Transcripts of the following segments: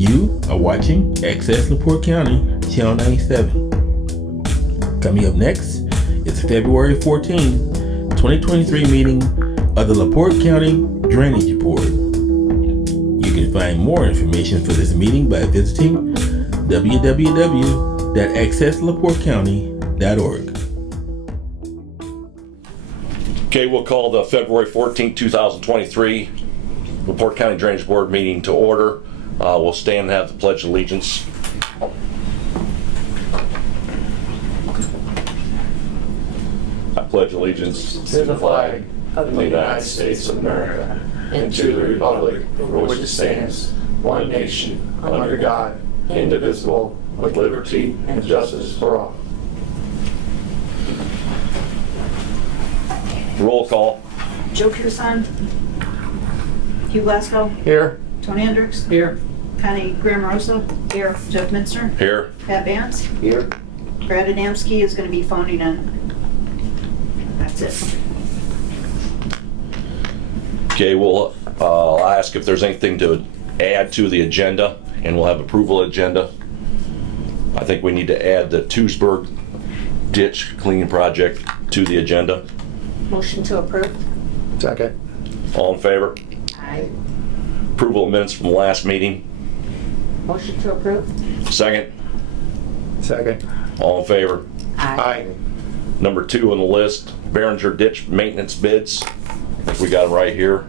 You are watching Access LaPorte County, Channel 97. Coming up next is the February 14, 2023 meeting of the LaPorte County Drainage Board. You can find more information for this meeting by visiting www.accesslaportecounty.org. Okay, we'll call the February 14, 2023 LaPorte County Drainage Board meeting to order. We'll stand and have the Pledge of Allegiance. I pledge allegiance to the flag of the United States of America and to the republic for which it stands, one nation, under God, indivisible, with liberty and justice for all. Roll call. Joe Pearson. Hugh Glasgow. Here. Tony Hendricks. Here. Connie Grammarosa. Here. Jeff Minster. Here. Pat Vance. Here. Brad Adamski is going to be phoning in. That's it. Okay, I'll ask if there's anything to add to the agenda, and we'll have approval agenda. I think we need to add the Tuesburg ditch cleaning project to the agenda. Motion to approve. Second. All in favor? Aye. Approval of minutes from the last meeting. Motion to approve. Second. Second. All in favor? Aye. Number 2 on the list, Behringer ditch maintenance bids. I think we got them right here.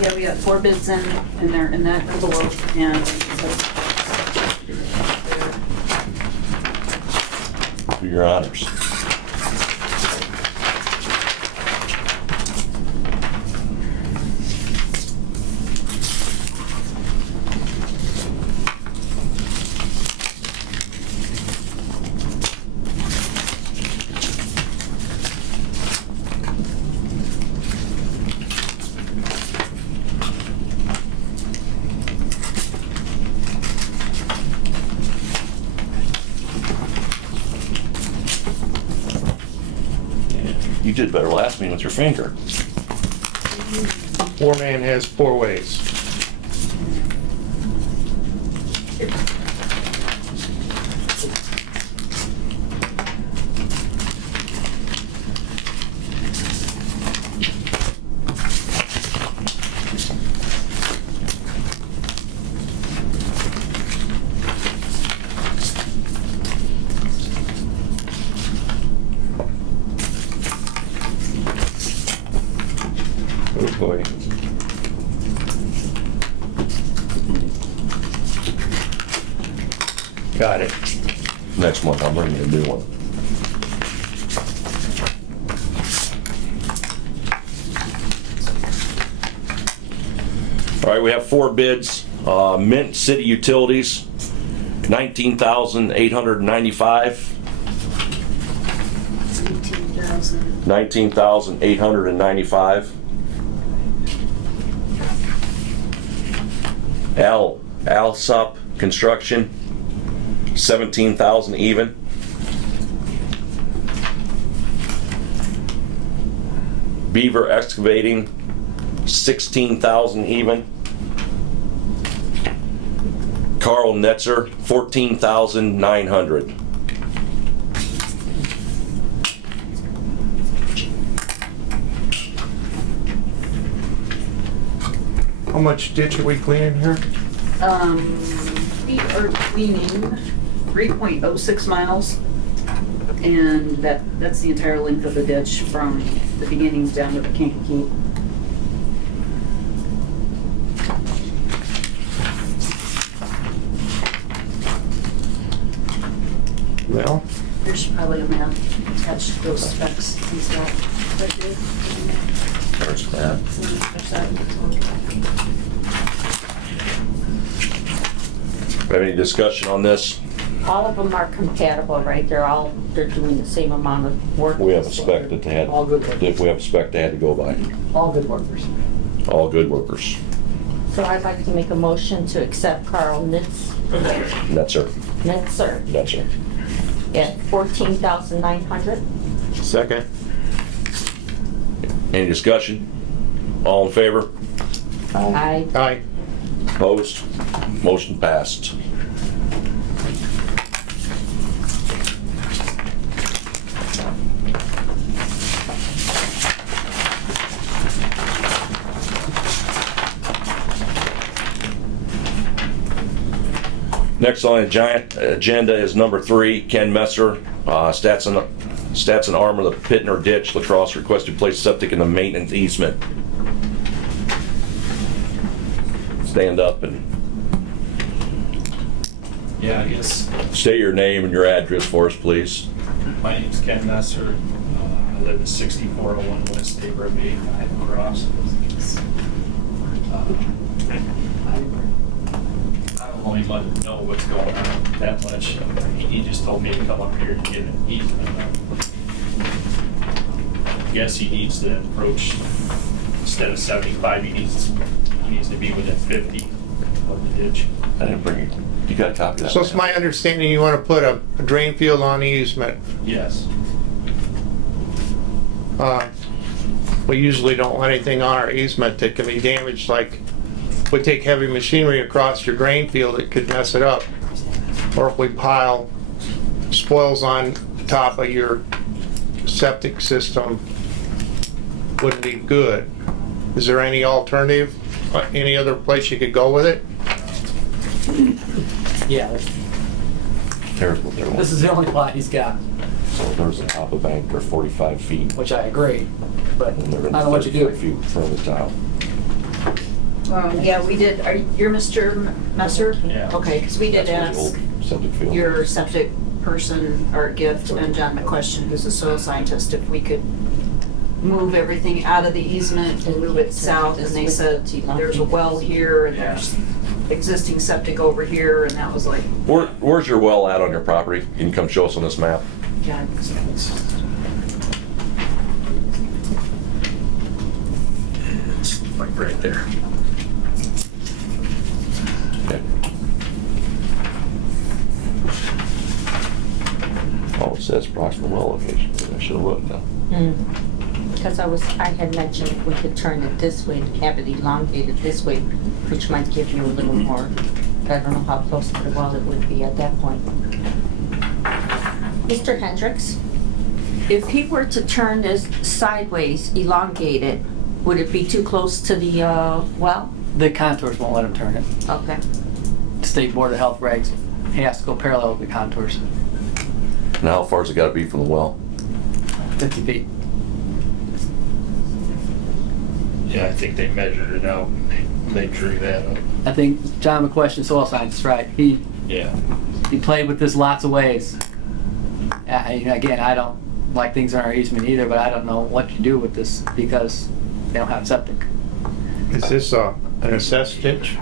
Yeah, we got 4 bids in there in that envelope, and Do your honors. You did better last meeting with your finger. 4-man has 4 ways. Oh boy. Got it. Next month I'll bring you a new one. All right, we have 4 bids. Mint City Utilities, $19,895. 18,000. $19,895. Alsop Construction, $17,000 even. Beaver Excavating, $16,000 even. Carl Netzer, $14,900. How much ditch are we cleaning here? We are cleaning 3.06 miles, and that's the entire length of the ditch from the beginning down to the Kankakee. Well, There's probably a map attached to those specs he's got. Right there. There's that. There's that. Have any discussion on this? All of them are compatible, right? They're doing the same amount of work. We have a spec that they had. All good workers. We have a spec they had to go by. All good workers. All good workers. So I'd like to make a motion to accept Carl Netzer. at $14,900. second. Any discussion? All in favor? Aye. Aye. Opposed? Motion passed. Next on the giant agenda is number 3, Ken Messer, stats and armor, the Pittner Ditch, La Crosse request to place septic in the maintenance easement. Stand up and Yeah, I guess state your name and your address for us, please. my name's Ken Messer. I live at 6401 West State Road 85 Cross. I don't really much know what's going on that much. He just told me to come up here and get an easement. I guess he needs to approach, instead of 75, he needs to be within 50 of the ditch. I didn't bring it. You got a copy of that? So it's my understanding you want to put a drain field on the easement. Yes. We usually don't want anything on our easement that can be damaged, like if we take heavy machinery across your drain field, it could mess it up. Or if we pile spoils on top of your septic system, wouldn't be good. Is there any alternative? Any other place you could go with it? Yeah, There's what they're this wanting. is the only lot he's got, So there's the top of bank, they're 45 feet. which I agree, but And they're I don't know what you do. 35 feet from the top. Yeah, we did, you're Mr. Messer? Yeah. Okay, because we did That's where ask the old septic field. your septic person, or gift, and John McQuestion, who's a soil scientist, if we could move everything out of the easement and move it south, and they said there's a well here, and there's existing septic over here, and that was like, Where's your well at on your property? Can you come show us on this map? yeah, It's like right there. Okay. Oh, it says approximate well location. I should have looked now. Because I had mentioned if we could turn it this way, to have it elongated this way, which might give you a little more, but I don't know how close to the well it would be at that point. Mr. Hendricks, if he were to turn this sideways, elongate it, would it be too close to the well? The contours won't let him turn it. Okay. State Board of Health regs, he has to go parallel with the contours, Now, how far has it got to be from the well? 50 feet. Yeah, I think they measured it out. They drew that up. I think John McQuestion, soil scientist, right? He Yeah. played with this lots of ways. Again, I don't like things on our easement either, but I don't know what to do with this because they don't have septic. Is this an assessed ditch?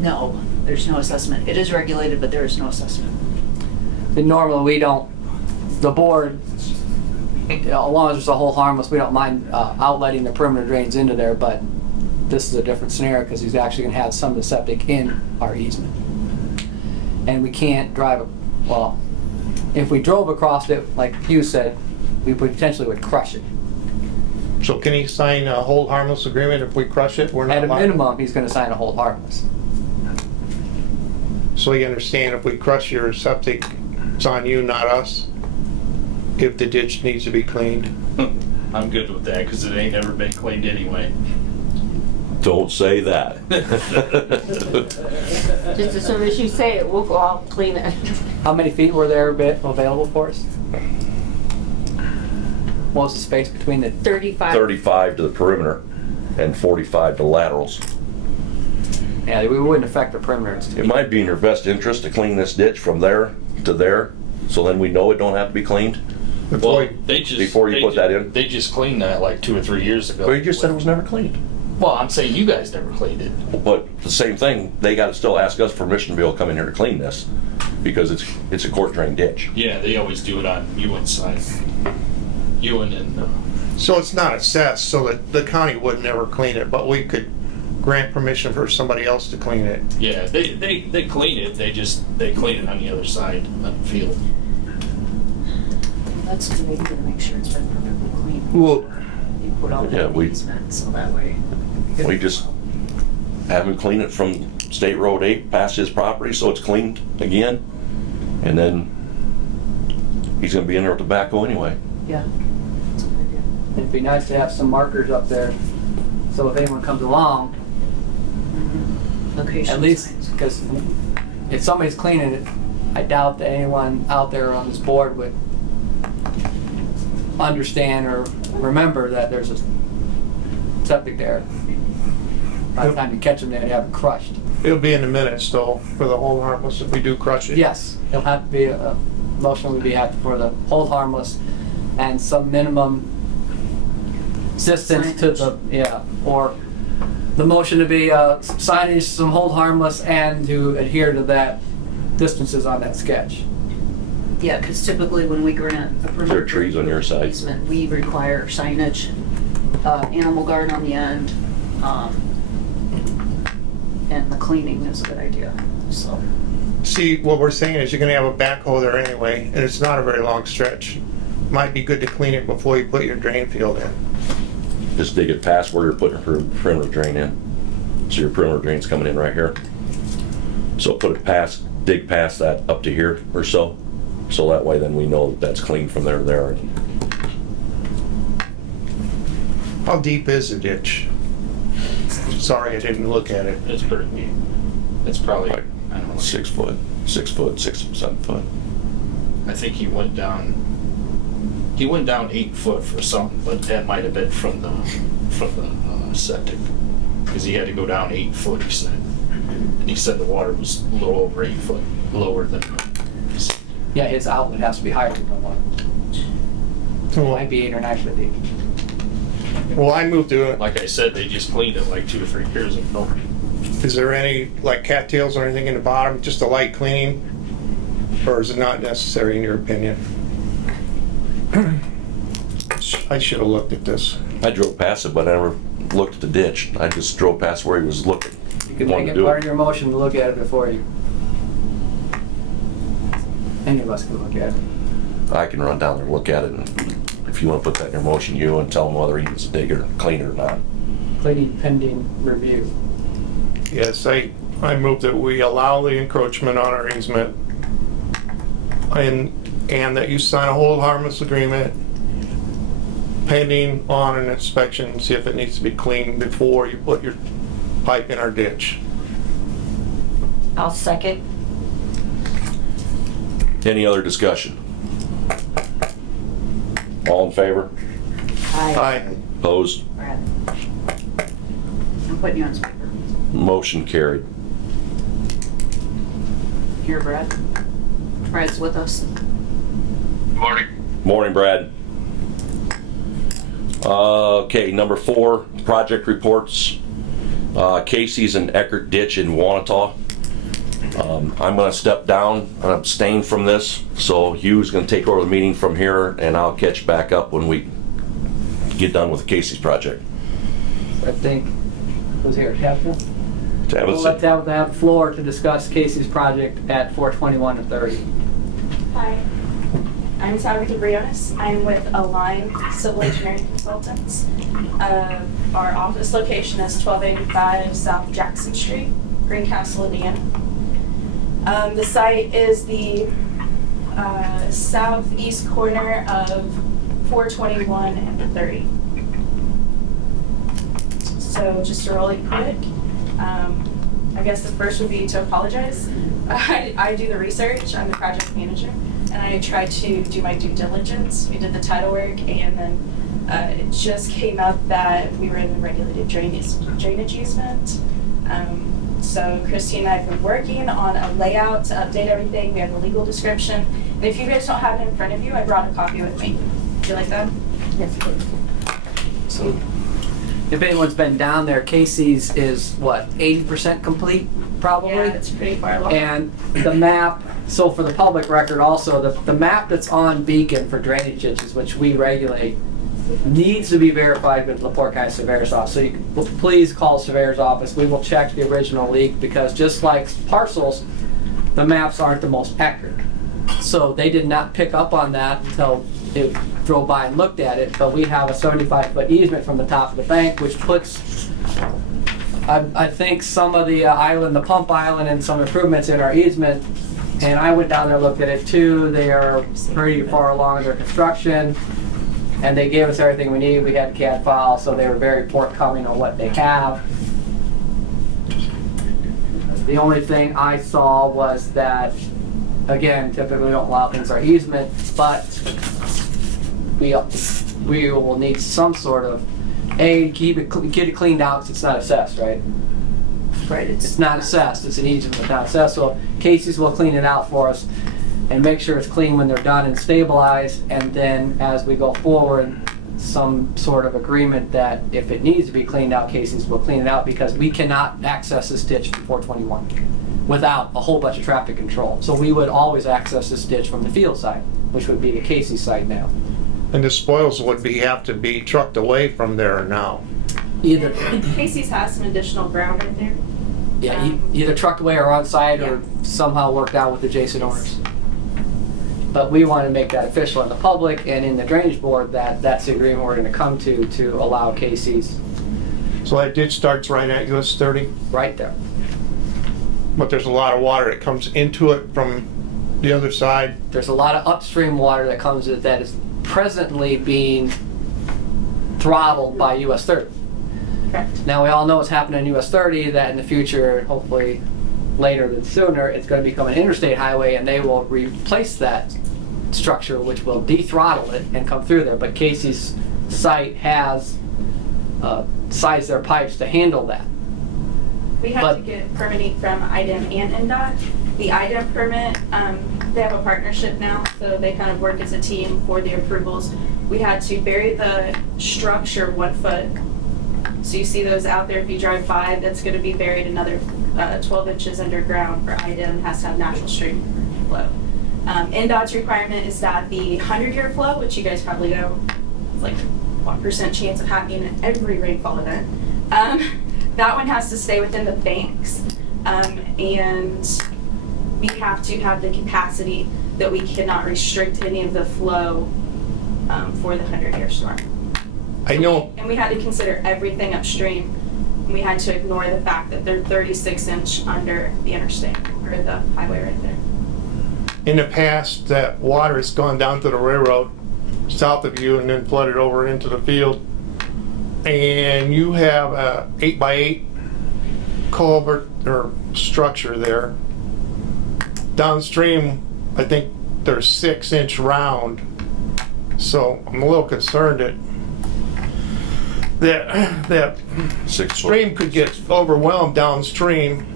no, there's no assessment. It is regulated, but there is no assessment. And normally we don't, the board, as long as there's a hold harmless, we don't mind outletting the perimeter drains into there, but this is a different scenario because he's actually going to have some of the septic in our easement. And we can't drive, well, if we drove across it, like you said, we potentially would crush it. So can he sign a hold harmless agreement if we crush it? We're not At a allowed- minimum, he's going to sign a hold harmless. So you understand if we crush your septic, it's on you, not us? If the ditch needs to be cleaned? I'm good with that because it ain't never been cleaned anyway. Don't say that. Just as soon as you say it, we'll go out and clean it. How many feet were there available for us? What was the space between the 35. 35 to the perimeter and 45 to laterals. Yeah, we wouldn't affect the perimeter. It might be in your best interest to clean this ditch from there to there, so then we know it don't have to be cleaned. Well, they just Before you they put ju- that in? They just cleaned that like 2 or 3 years ago. But you just said it was never cleaned. Well, I'm saying you guys never cleaned it. But the same thing, they got to still ask us permission to be able to come in here to clean this because it's a court drain ditch. Yeah, they always do it on Ewan's side. Ewan and So it's not assessed, so that the county would never clean it, but we could grant permission for somebody else to clean it. yeah, they clean it. They clean it on the other side of the field. That's good, we need to make sure it's been perfectly clean. Well, You put all Yeah, that we- easement, so that way. We just have him clean it from State Road 8 past his property so it's cleaned again. And then he's gonna be in there with the backhoe anyway. Yeah. It'd be nice to have some markers up there, so if anyone comes along, Location at least, signs. because if somebody's cleaning it, I doubt that anyone out there on this board would understand or remember that there's a septic there. By the time you catch them, they'd have it crushed. It'll be in the minutes though, for the hold harmless if we do crush it. Yes, it'll have to be, a motion would be have for the hold harmless and some minimum distance to the, yeah, or the motion to be signage, some hold harmless, and to adhere to that distances on that sketch. Yeah, because typically when we grant a permit. There are trees on your side. easement, we require signage, animal guard on the end, and the cleaning is a good idea, so. See, what we're saying is you're gonna have a backhoe there anyway, and it's not a very long stretch. Might be good to clean it before you put your drain field in. Just dig it past where you're putting your perimeter drain in. So your perimeter drain's coming in right here. So put it past, dig past that up to here or so. So that way then we know that that's clean from there to there. How deep is the ditch? Sorry, I didn't look at it. It's pretty deep. It's probably, Like I don't know, 6 foot, 6 foot, 6, 7 foot. I think he went down 8 foot for something, but that might have been from the septic, because he had to go down 8 foot, he said. And he said the water was a little over 8 foot lower than. Yeah, his outlet has to be higher than the one. It might be 8 or 9 foot deep. Well, I moved to it. Like I said, they just cleaned it like 2 or 3 years ago. Is there any, like, cattails or anything in the bottom, just a light cleaning? Or is it not necessary in your opinion? I should have looked at this. I drove past it, but I never looked at the ditch. I just drove past where he was looking. You can Wanted make to it do part of your motion to look at it before you. Any of us can look at it. I can run down there and look at it, and if you want to put that in your motion, you and tell him whether he needs to dig it or clean it or not. Cleaning pending review. Yes, I move that we allow the encroachment on our easement and that you sign a hold harmless agreement pending on an inspection, see if it needs to be cleaned before you put your pipe in our ditch. I'll second. Any other discussion? All in favor? Aye. Opposed? Brad. I'm putting you on speaker. Motion carried. Here, Brad. Brad's with us. Morning, Brad. Okay, number 4, project reports. Casey's and Eckert Ditch in Wanata. I'm gonna step down and abstain from this, so Hugh's gonna take over the meeting from here, and I'll catch back up when we get done with the Casey's project. I think, who's here, Tabitha? Tabitha? We'll let Tabitha have the floor to discuss Casey's project at 421 and 30. Hi, I'm Tabitha Briones. I'm with Align Civil Engineering Consultants. Our office location is 1285 South Jackson Street, Greencastle, Indiana. The site is the southeast corner of 421 and 30. So just to really quick, I guess the first would be to apologize. I do the research, I'm the project manager, and I try to do my due diligence. We did the title work, and then it just came up that we were in the regulated drainage easement. So Christy and I have been working on a layout to update everything. We have a legal description. And if you guys don't have it in front of you, I brought a copy with me. Would you like that? Yes, please. So, if anyone's been down there, Casey's is what, 80% complete, probably? Yeah, it's pretty far along. And the map, so for the public record also, the map that's on Beacon for drainage ditches, which we regulate, needs to be verified with LaPorte County Surveyor's Office. So you can, please call Surveyor's Office. We will check the original leak, because just like parcels, the maps aren't the most accurate. So they did not pick up on that until it drove by and looked at it, but we have a 75-foot easement from the top of the bank, which puts I think some of the island, the pump island, and some improvements in our easement, and I went down there and looked at it too. They are pretty far along in their construction, and they gave us everything we needed. We had a CAD file, so they were very forthcoming on what they have. The only thing I saw was that, again, typically we don't allow things our easement, but we will need some sort of get it cleaned out because it's not assessed, right? Right. It's not assessed. It's an easement, but not assessed. So Casey's will clean it out for us and make sure it's clean when they're done and stabilized. And then as we go forward, some sort of agreement that if it needs to be cleaned out, Casey's will clean it out, because we cannot access this ditch from 421 without a whole bunch of traffic control. So we would always access this ditch from the field side, which would be the Casey side now. And the spoils would have to be trucked away from there now. Either, Casey's has some additional ground right there. yeah, either trucked away or on site, or somehow worked out with adjacent owners. But we want to make that official in the public and in the drainage board that that's the agreement we're going to come to allow Casey's So that ditch starts right at US 30, right there. but there's a lot of water that comes into it from the other side. There's a lot of upstream water that comes with that is presently being throttled by US 30. Correct. Now we all know what's happening in US 30, that in the future, hopefully later than sooner, it's going to become an interstate highway, and they will replace that structure, which will de-throttle it and come through there. But Casey's site has sized their pipes to handle that. We have to get permitting from IDEM and NDOT. The IDEM permit, they have a partnership now, so they kind of work as a team for the approvals. We had to bury the structure 1 foot. So you see those out there if you drive by, that's going to be buried another 12 inches underground for IDEM. Has to have natural stream flow. NDOT's requirement is that the 100-year flow, which you guys probably know, is like 1% chance of happening in every rainfall event. That one has to stay within the banks, and we have to have the capacity that we cannot restrict any of the flow for the 100-year storm. I know. And we had to consider everything upstream. And we had to ignore the fact that they're 36-inch under the interstate, or the highway right there. In the past, that water has gone down to the railroad south of you and then flooded over into the field. And you have a 8x8 culvert or structure there. Downstream, I think they're 6-inch round. So I'm a little concerned that 6 stream could get overwhelmed downstream.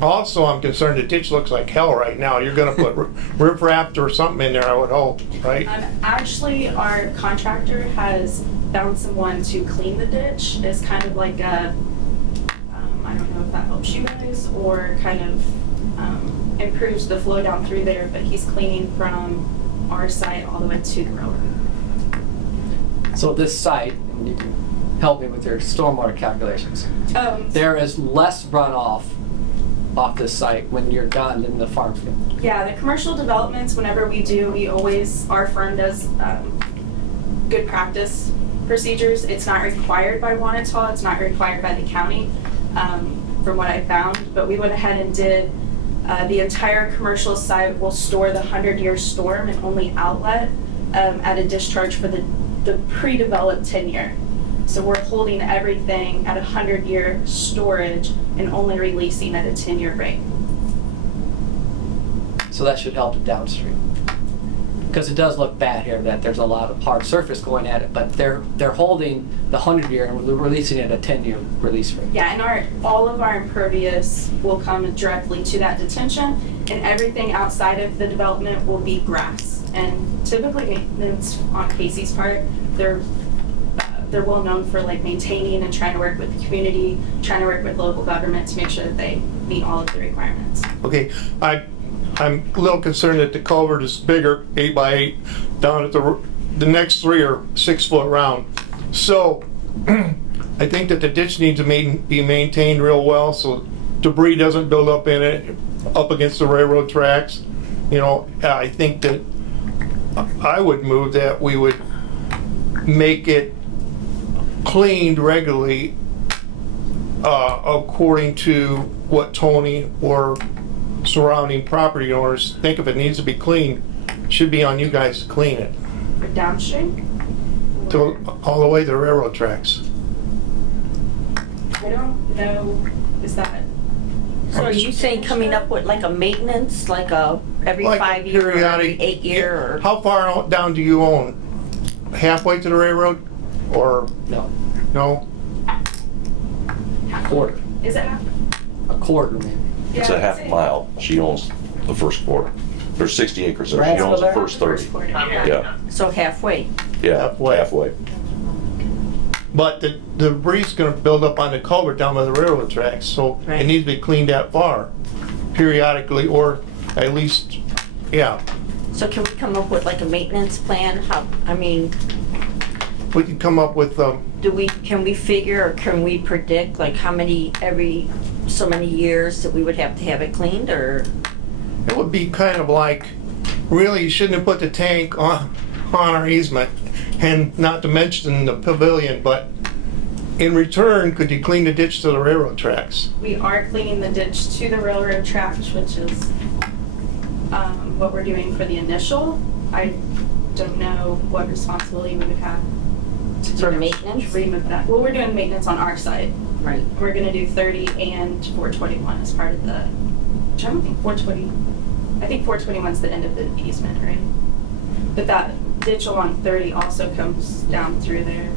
Also, I'm concerned the ditch looks like hell right now. You're going to put riprap or something in there, I would hope, right? Actually, our contractor has found someone to clean the ditch. It's kind of like a, I don't know if that helps you guys, or kind of improves the flow down through there, but he's cleaning from our site all the way to the railroad. So this site, and you can help me with your stormwater calculations, there is less runoff off this site when you're done than the farm field. Yeah, the commercial developments, whenever we do, our firm does good practice procedures. It's not required by Wanata, it's not required by the county, from what I found, but we went ahead and did the entire commercial site will store the 100-year storm and only outlet at a discharge for the pre-developed 10-year. So we're holding everything at 100-year storage and only releasing at a 10-year rate. So that should help the downstream. Because it does look bad here that there's a lot of hard surface going at it, but they're holding the 100-year and releasing it at a 10-year release rate. Yeah, and all of our impervious will come directly to that detention, and everything outside of the development will be grass. And typically maintenance on Casey's part, they're well known for like maintaining and trying to work with the community, trying to work with local government to make sure that they meet all of the requirements. Okay, I'm a little concerned that the culvert is bigger, 8x8, down at the next 3 are 6 foot round. So I think that the ditch needs to be maintained real well so debris doesn't build up in it, up against the railroad tracks. You know, I think that I would move that we would make it cleaned regularly, according to what Tony or surrounding property owners think if it needs to be cleaned, should be on you guys to clean it. For downstream? To, all the way to the railroad tracks. I don't know, is that, So are you saying coming up with like a maintenance, like a every Like 5 year or every periodic- 8 year or? How far down do you own? Halfway to the railroad? Or No, no? quarter, is it half? a quarter maybe. It's Yeah, a I'd half say- mile. She owns the first quarter. There's 60 acres there. She Brad's owns still the there? first 30. quarter, Yeah, So halfway. yeah, Halfway. halfway. But the debris gonna build up on the culvert down by the railroad tracks, so it Right. needs to be cleaned that far periodically, or at least, yeah. So can we come up with like a maintenance plan? How, I mean, We can come up with, can we figure or can we predict like how many, every so many years that we would have to have it cleaned or? it would be kind of like, really, you shouldn't have put the tank on our easement, and not to mention the pavilion, but in return, could you clean the ditch to the railroad tracks? We are cleaning the ditch to the railroad tracks, which is what we're doing for the initial. I don't know what responsibility we would have to do For that, maintenance? to remove that. Well, we're doing maintenance on our side. Right. We're gonna do 30 and 421 as part of the, which I don't think 420, I think 421 is the end of the easement, right? But that ditch along 30 also comes down through there.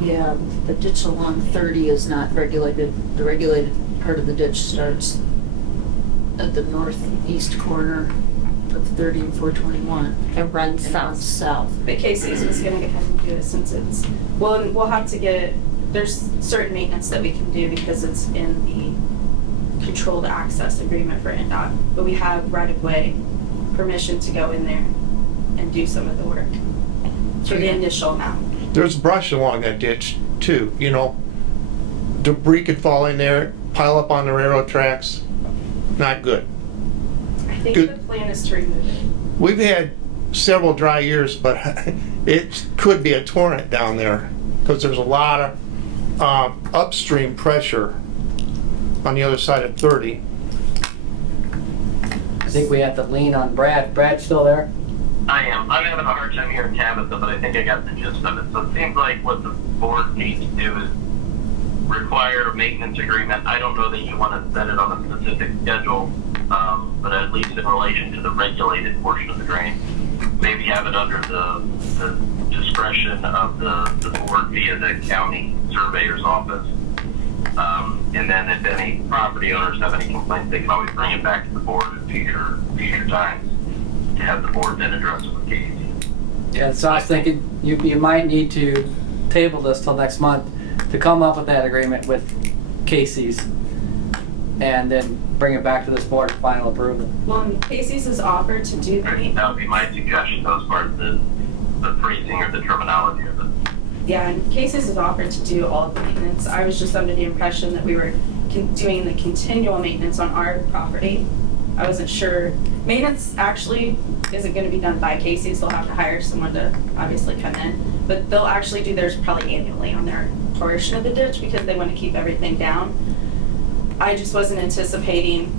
Yeah, the ditch along 30 is not regulated. The regulated part of the ditch starts at the northeast corner of 30 and 421. It runs And runs south. south. But Casey's was gonna go ahead and do it since it's, well, and we'll have to get, there's certain maintenance that we can do because it's in the controlled access agreement for NDOT. But we have right-of-way permission to go in there and do some of the work for the initial amount. There's brush along that ditch too, you know. Debris could fall in there, pile up on the railroad tracks. Not good. I think Good. the plan is to remove it. We've had several dry years, but it could be a torrent down there because there's a lot of upstream pressure on the other side of 30. I think we have to lean on Brad. Brad's still there? I am. I'm having a hard time hearing Tabitha, but I think I got the gist of it. So it seems like what the board needs to do is require a maintenance agreement. I don't know that you want to set it on a specific schedule, but at least in relation to the regulated portion of the drain, maybe have it under the discretion of the board via the county surveyor's office. And then if any property owners have any complaints, they can always bring it back to the board at future times to have the board then address it with Casey. Yeah, so I was thinking you might need to table this till next month to come up with that agreement with Casey's and then bring it back to this board for final approval. Well, and Casey's has offered to do That the, would be my suggestion, as far as the phrasing or the terminology of it. yeah, and Casey's has offered to do all of the maintenance. I was just under the impression that we were doing the continual maintenance on our property. I wasn't sure. Maintenance actually isn't going to be done by Casey's. They'll have to hire someone to obviously come in. But they'll actually do theirs probably annually on their portion of the ditch because they want to keep everything down. I just wasn't anticipating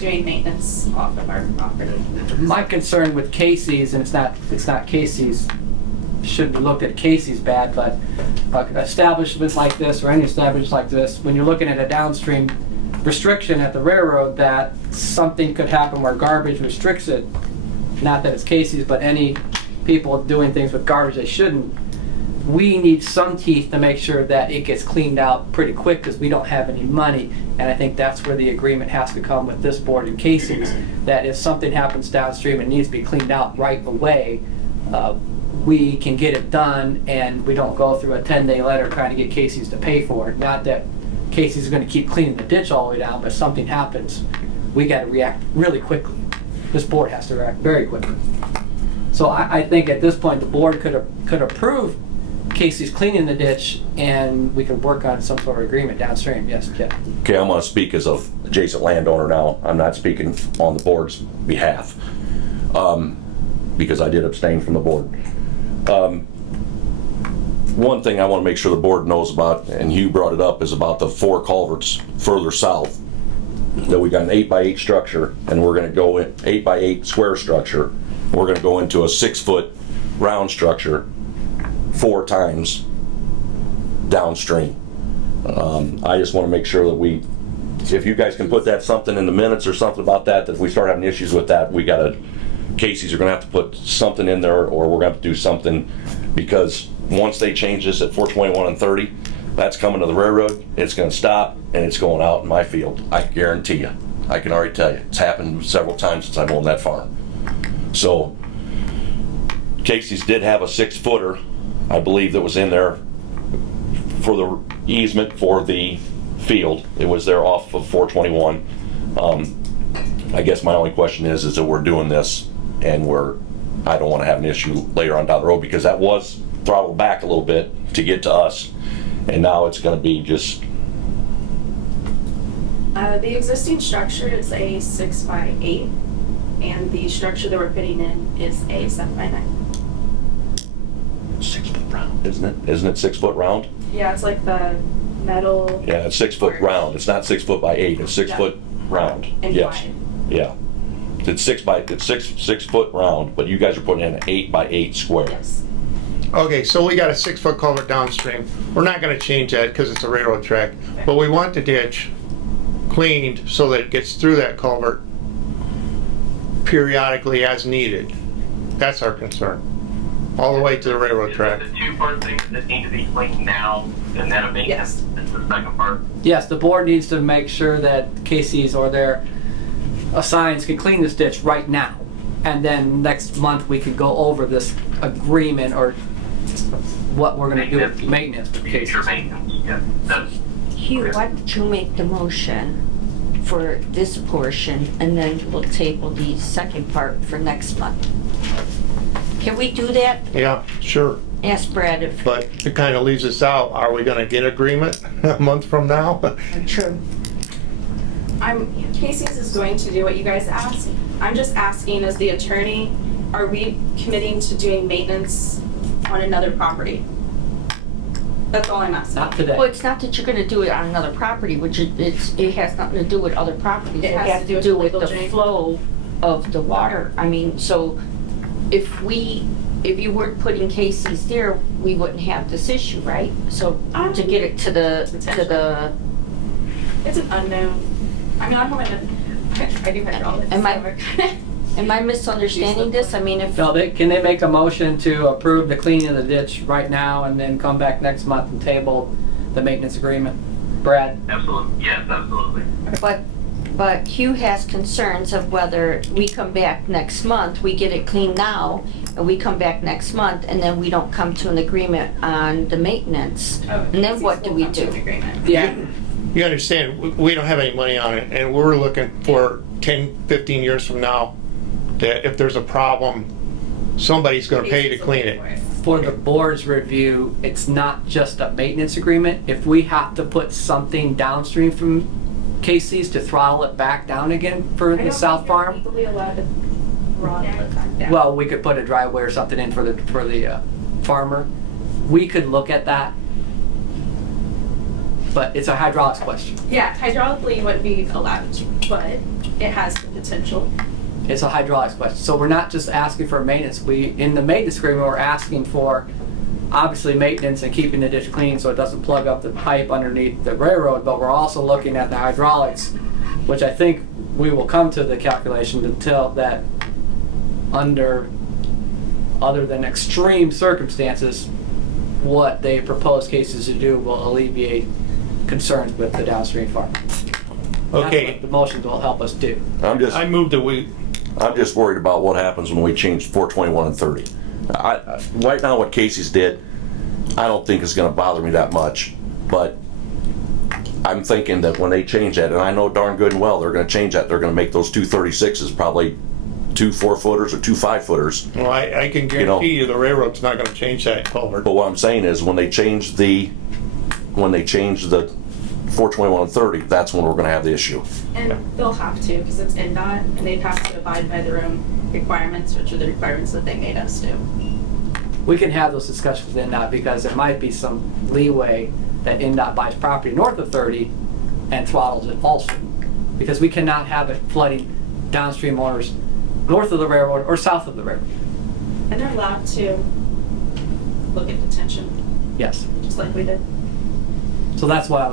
doing maintenance off of our property. My concern with Casey's, and it's not Casey's, shouldn't be looked at Casey's bad, but establishments like this or any establishment like this, when you're looking at a downstream restriction at the railroad that something could happen where garbage restricts it, not that it's Casey's, but any people doing things with garbage they shouldn't, we need some teeth to make sure that it gets cleaned out pretty quick because we don't have any money. And I think that's where the agreement has to come with this board and Casey's, that if something happens downstream and needs to be cleaned out right away, we can get it done and we don't go through a 10-day letter trying to get Casey's to pay for it. Not that Casey's is going to keep cleaning the ditch all the way down, but if something happens, we got to react really quickly. This board has to react very quickly. So I think at this point the board could approve Casey's cleaning the ditch and we could work on some sort of agreement downstream. Yes, Jeff. Okay, I'm going to speak as an adjacent landowner now. I'm not speaking on the board's behalf because I did abstain from the board. One thing I want to make sure the board knows about, and Hugh brought it up, is about the 4 culverts further south. That we got an 8x8 structure, and we're going to go in 8x8 square structure. We're going to go into a 6-foot round structure 4 times downstream. I just want to make sure that if you guys can put that something in the minutes or something about that if we start having issues with that, Casey's are going to have to put something in there, or we're going to have to do something, because once they change this at 421 and 30, that's coming to the railroad, it's going to stop, and it's going out in my field. I guarantee you. I can already tell you. It's happened several times since I've owned that farm. So, Casey's did have a 6-footer, I believe, that was in there for the easement for the field. It was there off of 421. I guess my only question is that we're doing this, and I don't want to have an issue later on down the road, because that was throttled back a little bit to get to us, and now it's going to be just. The existing structure is a 6x8, and the structure that we're putting in is a 7x9. 6-foot round, isn't it? Isn't it 6-foot round? Yeah, it's like the metal. Yeah, it's 6-foot round. It's not 6 by 8. It's 6-foot round. And yes. wide. Yeah. It's 6-foot round, but you guys are putting in an 8x8 square. Yes. Okay, so we got a 6-foot culvert downstream. We're not gonna change that because it's a railroad track, but we want the ditch cleaned so that it gets through that culvert periodically as needed. That's our concern. All the way to the railroad track. The 2-part things that need to be cleaned now, and then a maintenance is the second part. Yes, the board needs to make sure that Casey's or their assigns can clean this ditch right now. And then next month we could go over this agreement or what we're gonna do with maintenance. Future maintenance, yeah. That's Hugh, why don't you make the motion for this portion, and then we'll table the second part for next month? Can we do that? Yeah, sure. Ask Brad if. But it kind of leaves us out. Are we gonna get agreement a month from now? True. Casey's is going to do what you guys asked. I'm just asking, as the attorney, are we committing to doing maintenance on another property? That's all I'm asking. Not today. Well, it's not that you're gonna do it on another property, which it has nothing to do with other properties. It has to do with the legal drain. flow of the water. I mean, so if you weren't putting Casey's there, we wouldn't have this issue, right? So to get it to the It's an unknown. I mean, I do hydraulics. Am I misunderstanding this? I mean, if. No, can they make a motion to approve the cleaning of the ditch right now and then come back next month and table the maintenance agreement? Brad? absolutely, yes, absolutely. But Hugh has concerns of whether we come back next month, we get it cleaned now, and we come back next month, and then we don't come to an agreement on the maintenance. And then what do we do? Yeah. You understand, we don't have any money on it, and we're looking for 10, 15 years from now, that if there's a problem, somebody's gonna pay to clean it. For the board's review, it's not just a maintenance agreement. If we have to put something downstream from Casey's to throttle it back down again for the South Farm, Legally allowed to run it back down. well, we could put a driveway or something in for the farmer. We could look at that. But it's a hydraulics question. Yeah, hydraulically you wouldn't be allowed to, but it has the potential. It's a hydraulics question. So we're not just asking for maintenance. In the maintenance agreement, we're asking for obviously maintenance and keeping the ditch clean so it doesn't plug up the pipe underneath the railroad, but we're also looking at the hydraulics, which I think we will come to the calculation to tell that other than extreme circumstances, what they propose Casey's to do will alleviate concerns with the downstream farm. Okay. That's what the motions will help us do. I moved that I'm just worried about what happens when we change 421 and 30. Right now, what Casey's did, I don't think is going to bother me that much, but I'm thinking that when they change that, and I know darn good and well they're going to change that, they're going to make those 2 36s probably 2 4-footers or 2 5-footers. well, I can guarantee you the railroad's not gonna change that culvert. But what I'm saying is when they change the 421 and 30, that's when we're going to have the issue. And they'll have to, because it's NDOT, and they'd have to abide by their own requirements, which are the requirements that they made us do. we can have those discussions with NDOT because there might be some leeway that NDOT buys property north of 30 and throttles it also. Because we cannot have it flooding downstream owners north of the railroad or south of the railroad. And they're allowed to look at detention, Yes. just like we did. So that's why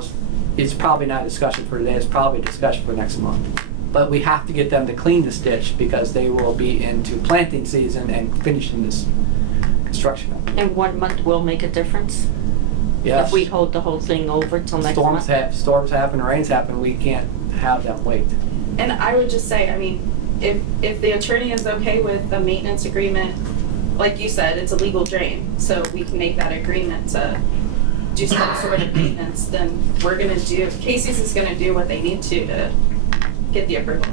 it's probably not a discussion for today, it's probably a discussion for next month. But we have to get them to clean this ditch because they will be into planting season and finishing this construction. And 1 month will make a difference? Yes. If we hold the whole thing over till next month? Storms happen, rains happen, we can't have them wait. And I would just say, I mean, if the attorney is okay with the maintenance agreement, like you said, it's a legal drain, so we can make that agreement to do some sort of maintenance, then we're gonna do, Casey's is gonna do what they need to get the approval.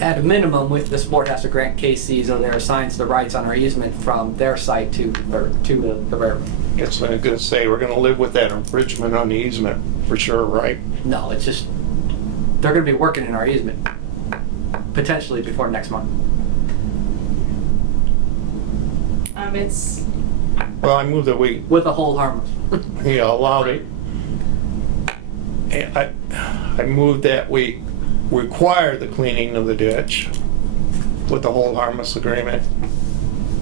At a minimum, this board has to grant KC's or their assigns the rights on our easement from their site to the railroad. Yes, I'm gonna say, we're gonna live with that infringement on the easement, for sure, right? No, it's just, they're gonna be working in our easement, potentially before next month. It's, Well, I move that we, With a hold harmless. allow it. And I move that we require the cleaning of the ditch with the hold harmless agreement,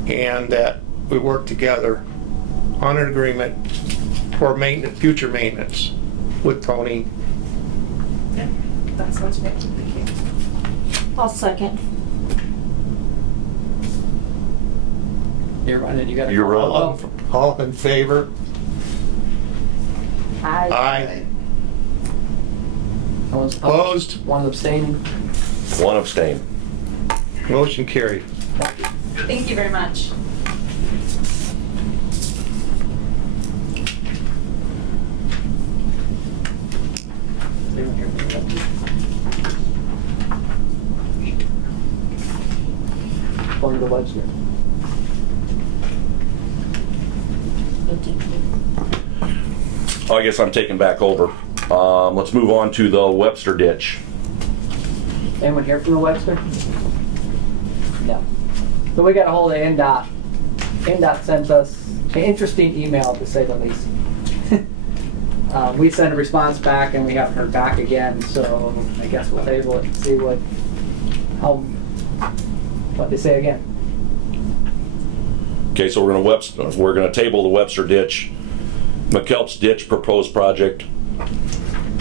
and that we work together on an agreement for maintenance, future maintenance with Tony. yeah, that sounds great, thank you. I'll second. You're running, you gotta. You're right. All in favor? Aye. No one's Opposed? One abstaining. One abstain. Motion carried. Thank you very much. Going to the Webster. I guess I'm taking back over. Let's move on to the Webster ditch. Anyone here from the Webster? No. So we got a hold of NDOT. NDOT sent us an interesting email, to say the least. We sent a response back and we haven't heard back again, so I guess we'll table it and see what they say again. Okay, so we're gonna table the Webster ditch, McKelp's ditch proposed project.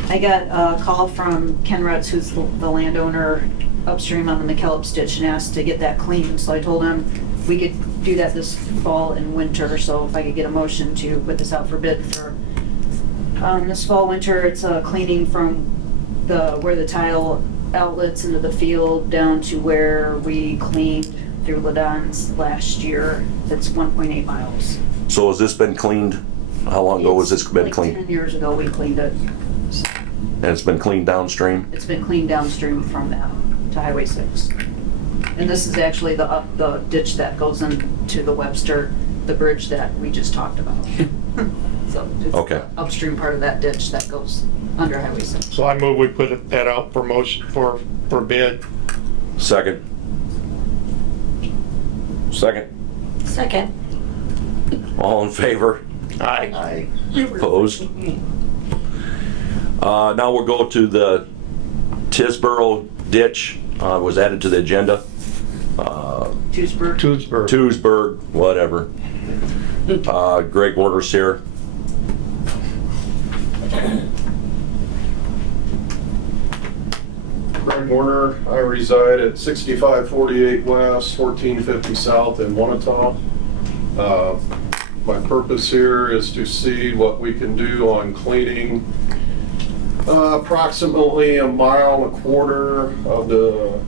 I got a call from Ken Rutz, who's the landowner upstream on the McKellips ditch, and asked to get that cleaned. So I told him we could do that this fall and winter, so if I could get a motion to put this out for bid for this fall, winter. It's a cleaning from where the tile outlets into the field down to where we cleaned through Ladon's last year. That's 1.8 miles. So has this been cleaned? How long ago was this been Like cleaned? 10 years ago we cleaned it. And it's been cleaned downstream? It's been cleaned downstream from that to Highway 6. And this is actually the ditch that goes into the Webster, the bridge that we just talked about. So it's Okay. the upstream part of that ditch that goes under Highway 6. So I move we put that out for motion, for bid. Second. Second. Second. All in favor? Aye. Opposed? Now we'll go to the Tisboro ditch, was added to the agenda. Tewksburg. Tewksburg, whatever. Greg Warder's here. Greg Warner, I reside at 6548 West, 1450 South in Wanata. My purpose here is to see what we can do on cleaning approximately 1.25 miles of the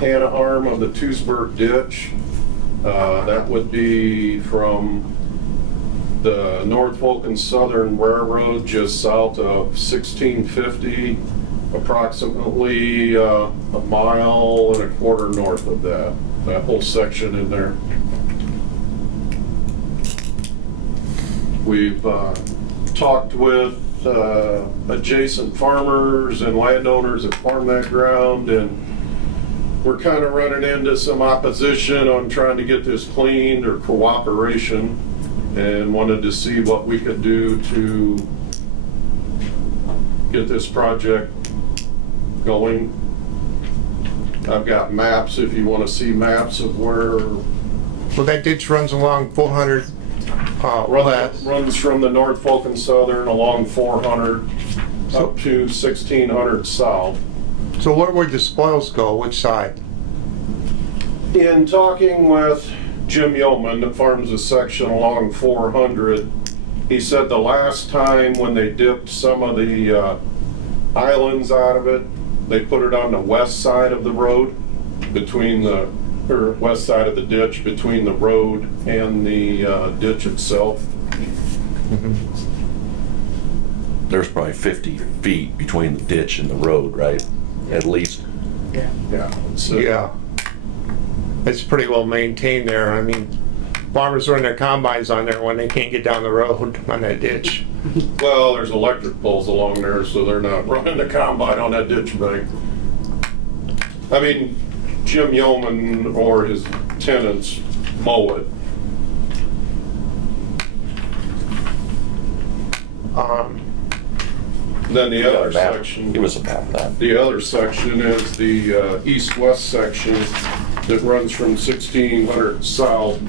Hannah arm of the Tewksburg ditch. That would be from the Norfolk and Southern Railroad just south of 1650, approximately 1.25 miles north of that whole section in there. We've talked with adjacent farmers and landowners that farm that ground, and we're kind of running into some opposition on trying to get this cleaned, or cooperation, and wanted to see what we could do to get this project going. I've got maps if you want to see maps of where. Well, that ditch runs along 400 west. Runs from the North Folk and Southern along 400 So- up to 1600 south. So where would the spoils go? Which side? In talking with Jim Yeoman, that farms a section along 400, he said the last time when they dipped some of the islands out of it, they put it on the west side of the road, or west side of the ditch, between the road and the ditch itself. There's probably 50 feet between the ditch and the road, right? At least. Yeah. So, Yeah. It's pretty well maintained there. I mean, farmers run their combines on there when they can't get down the road on that ditch. well, there's electric poles along there, so they're not running the combine on that ditch bank. I mean, Jim Yeoman or his tenants mow it. Then the other section. Give us a map of that. The other section is the east-west section that runs from 1600 south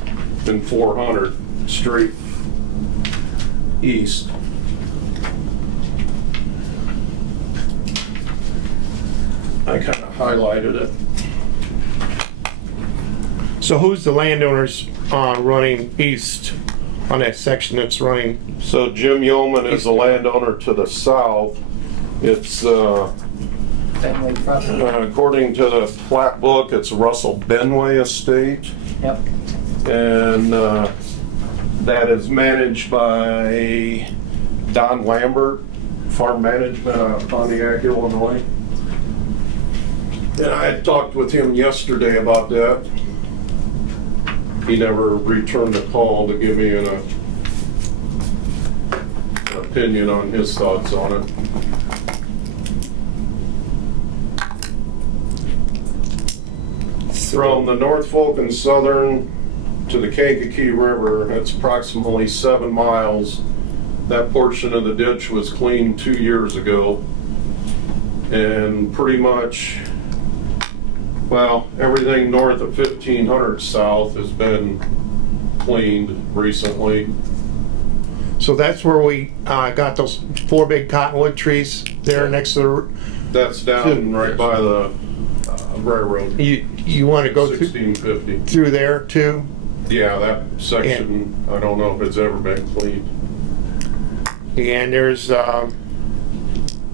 and 400 straight east. I kind of highlighted it. So who's the landowners running east on that section that's running? So Jim Yeoman is the landowner to the south. It's, Family property. according to the plat book, it's Russell Benway Estate. Yep. And that is managed by Don Lambert, Farm Management out of Pontiac, Illinois. And I had talked with him yesterday about that. He never returned a call to give me an opinion on his thoughts on it. From the North Folk and Southern to the Kankakee River, it's approximately 7 miles. That portion of the ditch was cleaned 2 years ago. And pretty much, well, everything north of 1500 south has been cleaned recently. So that's where we got those 4 big cottonwood trees there next to the. That's down right by the railroad. You want to go 1650. through there too? Yeah, that section, I don't know if it's ever been cleaned. And there's, I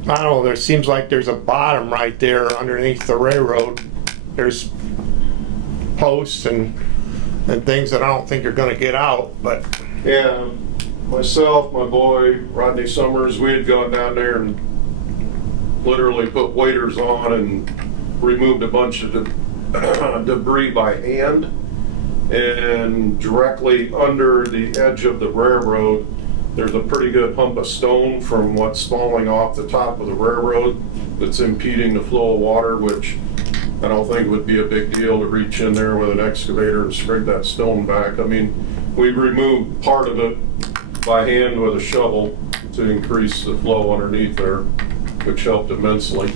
don't know, there seems like there's a bottom right there underneath the railroad. There's posts and things that I don't think are gonna get out, but. Yeah, myself, my boy, Rodney Summers, we had gone down there and literally put waders on and removed a bunch of debris by hand. And directly under the edge of the railroad, there's a pretty good hump of stone from what's falling off the top of the railroad that's impeding the flow of water, which I don't think would be a big deal to reach in there with an excavator and scrape that stone back. I mean, we removed part of it by hand with a shovel to increase the flow underneath there, which helped immensely.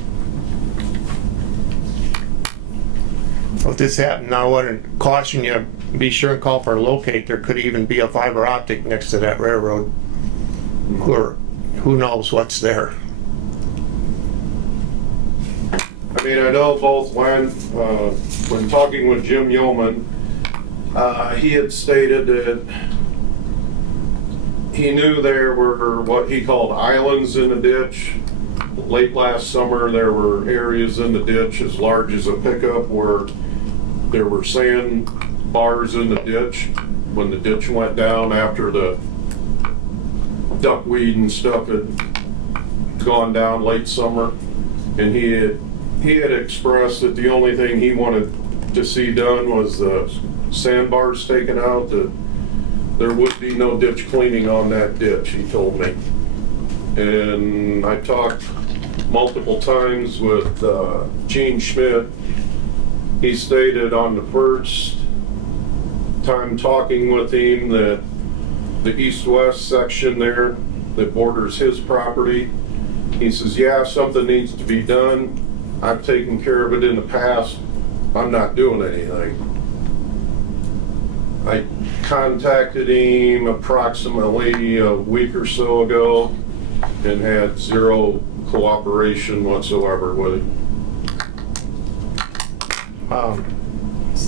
If this happened, I want to caution you, be sure and call for a locate. There could even be a fiber optic next to that railroad. Or who knows what's there. I mean, I know both when talking with Jim Yeoman, he had stated that he knew there were what he called islands in the ditch. Late last summer, there were areas in the ditch as large as a pickup where there were sand bars in the ditch when the ditch went down after the duckweed and stuff had gone down late summer. And he had expressed that the only thing he wanted to see done was the sandbars taken out, that there would be no ditch cleaning on that ditch, he told me. And I talked multiple times with Gene Schmidt, He stated on the first time talking with him that the east-west section there that borders his property, he says, yeah, something needs to be done. I've taken care of it in the past. I'm not doing anything. I contacted him approximately a week or so ago and had zero cooperation whatsoever with him.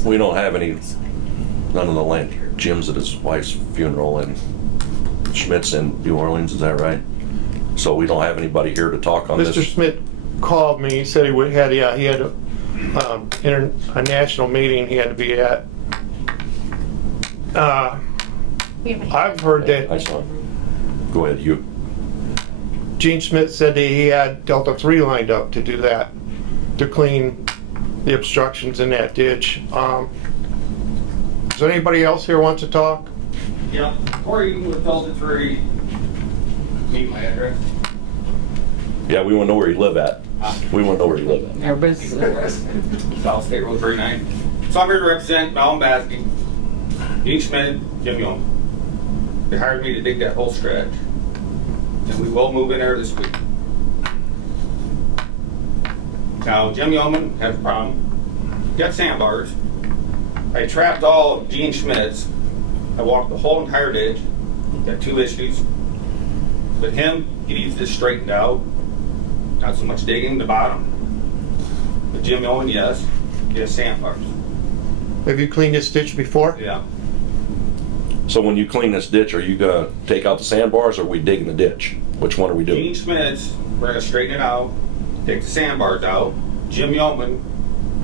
We don't have none of the land. Jim's at his wife's funeral and Schmidt's in New Orleans, is that right? So we don't have anybody here to talk on Mr. this. Schmidt called me, he said he had a national meeting he had to be at. I've heard I that saw it. Go ahead, you. Gene Schmidt said that he had Delta 3 lined up to do that, to clean the obstructions in that ditch. Does anybody else here want to talk? Yeah, Corey with Delta 3. Need my address. Yeah, we want to know where you live at. We want to know where you live at. Everybody's South State Road 39. So I'm here to represent Malin Baskey, Gene Schmidt, Jim Young. They hired me to dig that whole stretch. And we will move in there this week. Now, Jim Yeoman has a problem. Got sandbars. I trapped all of Gene Schmidt's. I walked the whole entire ditch. Got 2 issues. With him, he needs this straightened out. Not so much digging the bottom. With Jim Yeoman, yes. He has sandbars. Have you cleaned this ditch before? Yeah. So when you clean this ditch, are you gonna take out the sandbars or are we digging the ditch? Which one are we doing? Gene Schmidt's, we're gonna straighten it out, take the sandbars out. Jim Yeoman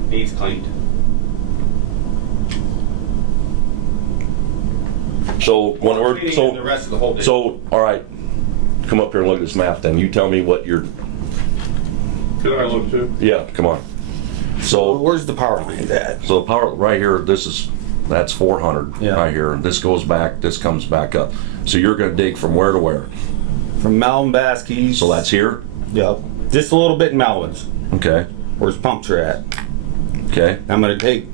needs cleaned. So when we're Cleaning the rest of the whole ditch. so all right, come up here and look at this map. Then you tell me what you're. Could I look too? Yeah, come on. So where's the power line at? So power right here. That's 400 Yeah. right here. This goes back. This comes back up. So you're gonna dig from where to where? From Malin Baskey's. So that's here. Yep. Just a little bit in Malin's. Okay. Where's pumps are at. Okay. I'm gonna take.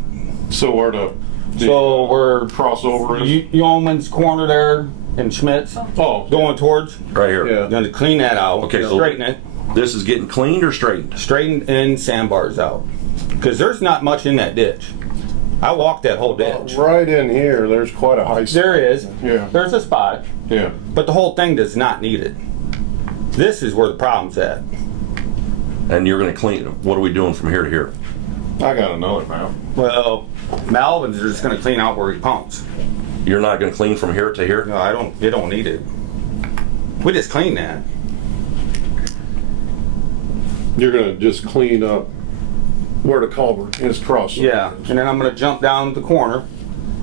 So where to? So we're crossover is? Yeoman's corner there and Schmidt's Oh, going towards. Right here. yeah. Gonna clean that out. Okay, so- Straighten it. This is getting cleaned or straightened? Straighten and sandbars out. Because there's not much in that ditch. I walked that whole ditch. Right in here, there's quite a high. There is. Yeah. There's a spot. Yeah. But the whole thing does not need it. This is where the problem's at. And you're gonna clean. What are we doing from here to here? I got another map. Well, Malvin's are just gonna clean out where he pumps. You're not gonna clean from here to here? No, you don't need it. We just clean that. You're gonna just clean up where the culvert is crossing. Yeah, and then I'm gonna jump down the corner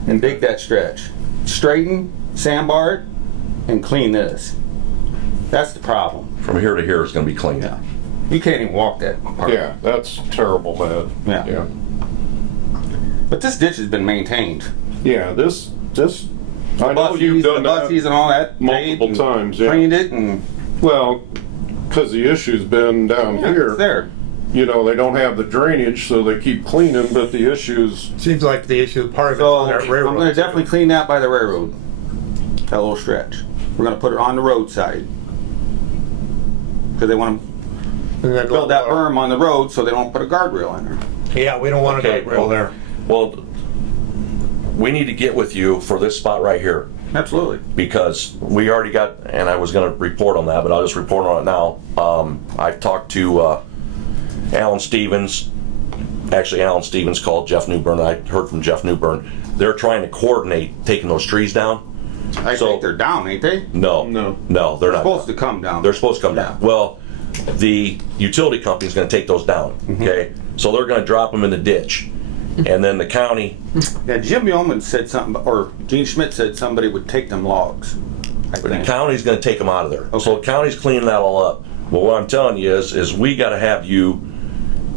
and dig that stretch. Straighten, sandbar it, and clean this. That's the problem. From here to here is gonna be clean. Yeah. You can't even walk that part. Yeah, that's terrible bad. Yeah. Yeah. But this ditch has been maintained. Yeah, this, I know you've done the bussies that and all that. multiple and times, yeah. Cleaned it and Well, because the issue's been down yeah, here. it's there. You know, they don't have the drainage, so they keep cleaning, but the issues, Seems like the issue, part of it's So on that railroad. I'm gonna definitely clean that by the railroad. That little stretch. We're gonna put it on the roadside. Because they want to And then build that berm on the road so they don't put a guardrail in there. Yeah, we don't want a guardrail there. Well, we need to get with you for this spot right here Absolutely. because we already got, and I was gonna report on that, but I'll just report on it now. I've talked to Alan Stevens. Actually, Alan Stevens called Jeff Newburn. I heard from Jeff Newburn. They're trying to coordinate taking those trees down. I think they're down, ain't they? No, they're not. Supposed to come down. They're supposed to come down. Well, the utility company's gonna take those down, okay? So they're gonna drop them in the ditch. And then the county, Yeah, Jim Yeoman said something, or Gene Schmidt said somebody would take them logs. I the think. county's gonna take them out of there. So the county's cleaning that all up. Well, what I'm telling you is we gotta have you,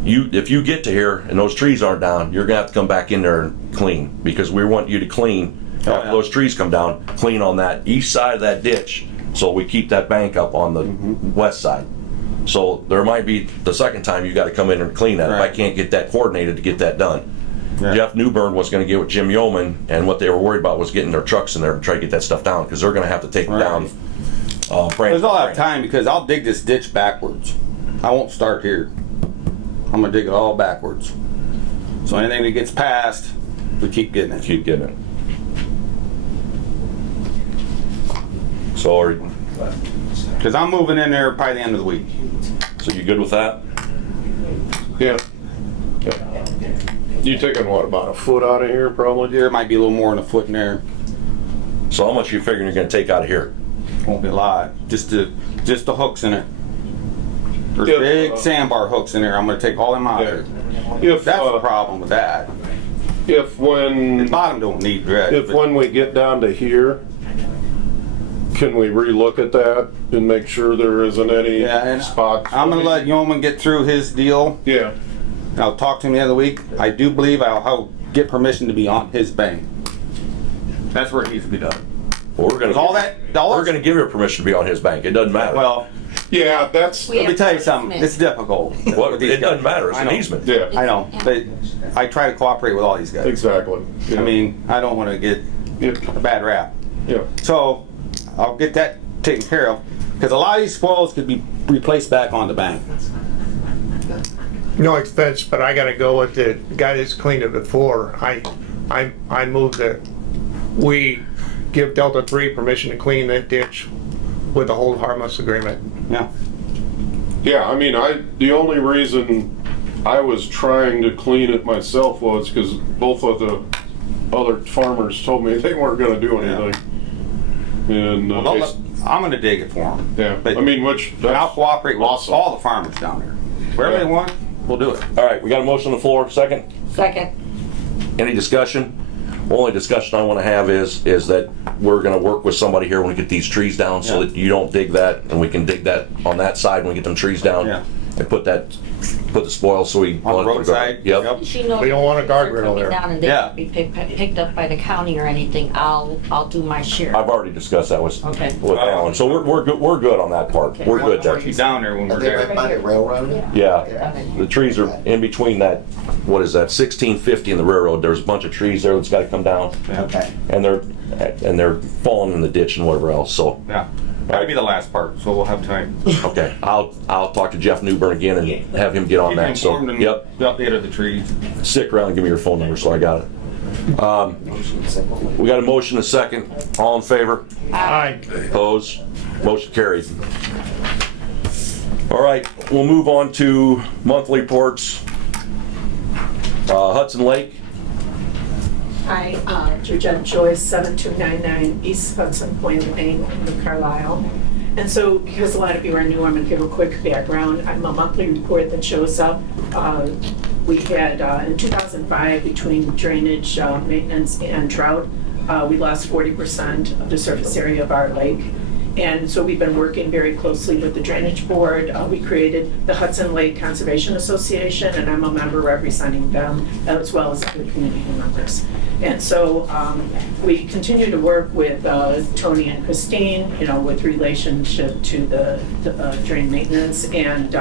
if you get to here and those trees aren't down, you're gonna have to come back in there and clean, because we want you to clean, Oh, after yeah. those trees come down, clean on that east side of that ditch, so we keep that bank up on the west side. So there might be the second time you gotta come in and clean that, if I Right. can't get that coordinated to get that done. Yeah. Jeff Newbern was gonna get with Jim Yeoman, and what they were worried about was getting their trucks in there to try to get that stuff down, because they're gonna have to take it down. Because I'll have time, because I'll dig this ditch backwards. I won't start here. I'm gonna dig it all backwards. So anything that gets past, we keep getting it. Keep getting it. So, Because I'm moving in there probably the end of the week. so you good with that? Yeah. You taking what, about a foot out of here probably? There might be a little more than a foot in there. So how much are you figuring you're gonna take out of here? Won't be a lot. Just the hooks in it. There's Yeah, big sandbar hooks in there. I'm gonna take all them out of there. If, That's the problem with that. if The when, bottom don't need dredge. if but- when we get down to here, can we relook at that and make sure there isn't any Yeah, and spots? I'm gonna let Yeoman get through his deal. Yeah, I'll talk to him the other week. I do believe I'll get permission to be on his bank. That's where it needs to be done. Well, we're gonna, we're gonna give you permission to be on his bank. It doesn't matter. Well, yeah, that's, We let me have tell you to something. submit. It's difficult. Well, with these it doesn't guys. matter. It's I an know. easement. yeah, I know, but I try to cooperate with all these guys. exactly. Yeah. I mean, I don't want to get Yeah, a bad rap. yeah, So I'll get that taken care of, because a lot of these spoils could be replaced back on the bank. No expense, but I gotta go with the guy that's cleaned it before. I moved that we give Delta 3 permission to clean that ditch with the hold harmless agreement. Yeah. yeah, I mean, the only reason I was trying to clean it myself was because both of the other farmers told me they weren't gonna do anything. And, I'm gonna dig it for them. yeah, But I mean, which, But I'll cooperate with Awesome. all the farmers down there. Wherever they want, we'll do it. All right, we got a motion on the floor. Second. Second. Any discussion? Only discussion I want to have is that we're going to work with somebody here when we get these trees down, so Yeah. that you don't dig that, and we can dig that on that side when we get them trees down. Yeah. And put the spoil so we. On the roadside. Yep. She knows We don't want a they're guardrail coming there. down and they Yeah. can be picked up by the county or anything. I'll do my share. I've already discussed that with Okay. Alan, so we're good on that part. We're good there. Be down there when we're there. Right by the railroad? Yeah, the trees are in between that, what is that, 1650 and the railroad. There's a bunch of trees there that's got to come down, Okay. and they're falling in the ditch and whatever else, so. Yeah. That'll be the last part, so we'll have time. Okay, I'll talk to Jeff Newbern again and have him get on Keep that, so, informed and yep. the update of the trees. Stick around and give me your phone number, so I got it. We got a motion, a second, all in favor? Aye. Opposed? Motion carried. All right, we'll move on to monthly reports. Hudson Lake. Hi, Georgette Joyce, 7299 East Hudson Point Lane in Carlisle. And so, because a lot of you are new, I'm going to give a quick background. I'm a monthly report that shows up. We had, in 2005, between drainage, maintenance, and drought, we lost 40% of the surface area of our lake. And so we've been working very closely with the Drainage Board. We created the Hudson Lake Conservation Association, and I'm a member representing them, as well as other community members. And so we continue to work with Tony and Christine, with relationship to the drain maintenance. And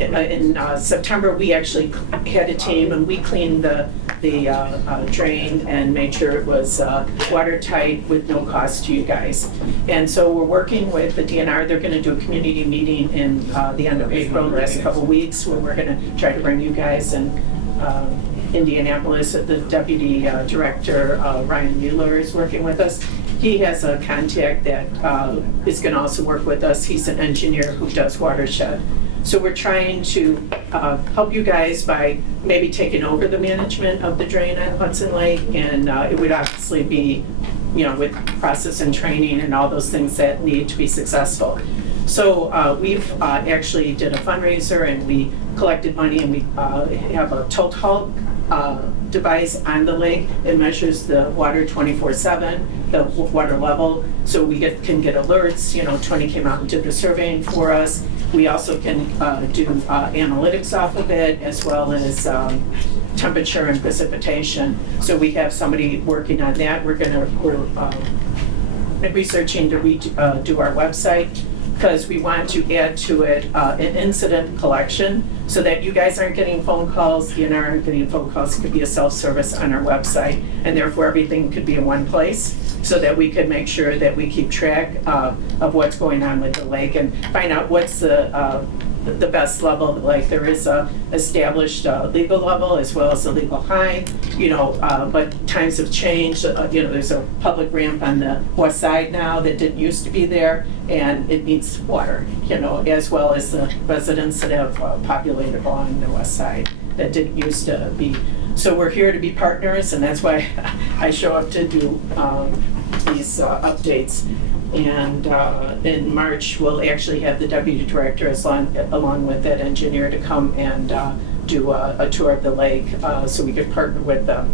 in September, we actually had a team, and we cleaned the drain and made sure it was watertight with no cost to you guys. And so we're working with the DNR. They're going to do a community meeting in the end of April, the last couple of weeks, where we're going to try to bring you guys and Indianapolis. The Deputy Director, Ryan Mueller, is working with us. He has a contact that is going to also work with us. He's an engineer who does watershed. So we're trying to help you guys by maybe taking over the management of the drain at Hudson Lake, and it would obviously be, with process and training and all those things that need to be successful. So we've actually did a fundraiser, and we collected money, and we have a tilt halt device on the lake. It measures the water 24/7, the water level, so we can get alerts. Tony came out and did the surveying for us. We also can do analytics off of it, as well as temperature and precipitation. So we have somebody working on that. We're researching to redo our website. because we want to add to it an incident collection so that you guys aren't getting phone calls, DNR aren't getting phone calls. It could be a self-service on our website, and therefore everything could be in one place so that we could make sure that we keep track of what's going on with the lake and find out what's the best level. Like there is a established legal level as well as a legal high, but times have changed. There's a public ramp on the west side now that didn't used to be there, and it needs water, as well as the residents that have populated along the west side that didn't used to be. So we're here to be partners, and that's why I show up to do these updates. And in March, we'll actually have the deputy director along with that engineer to come and do a tour of the lake so we could partner with them.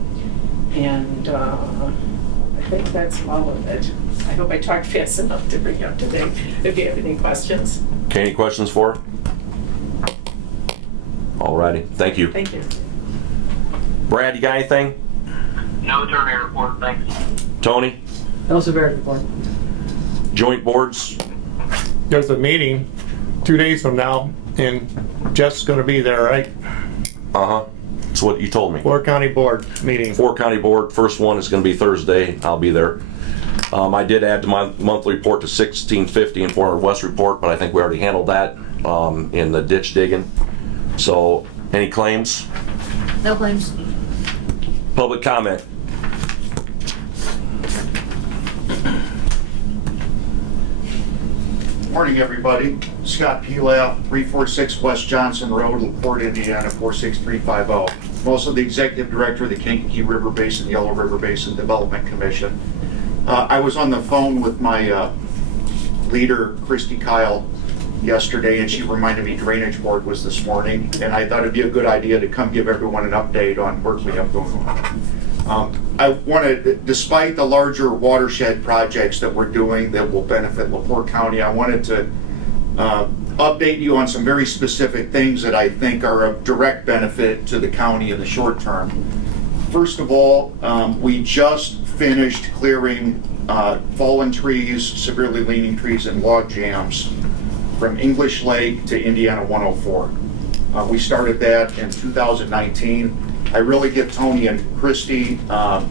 And I think that's all of it. I hope I talked fast enough to bring you up to date. If you have any questions. Okay, any questions for her? Alrighty, thank you. Thank you. Brad, you got anything? No attorney report, thanks. Tony? No severity report. Joint boards? There's a meeting 2 days from now, and Jeff's gonna be there, right? Uh-huh. That's what you told me. 4 County Board meeting. 4 County Board, first one is gonna be Thursday. I'll be there. I did add to my monthly report to 1650 and 400 West report, but I think we already handled that in the ditch digging. So, any claims? No claims. Public comment? Morning, everybody. Scott Pelaf, 346 West Johnson Road, LaPorte, Indiana, 46350. I'm also the executive director of the Kankakee River Basin, Yellow River Basin Development Commission. I was on the phone with my leader, Christy Kyle, yesterday, and she reminded me Drainage Board was this morning, and I thought it'd be a good idea to come give everyone an update on work we have going on. I wanted, despite the larger watershed projects that we're doing that will benefit LaPorte County, I wanted to update you on some very specific things that I think are of direct benefit to the county in the short term. First of all, we just finished clearing fallen trees, severely leaning trees, and log jams from English Lake to Indiana 104. We started that in 2019. I really give Tony and Christy a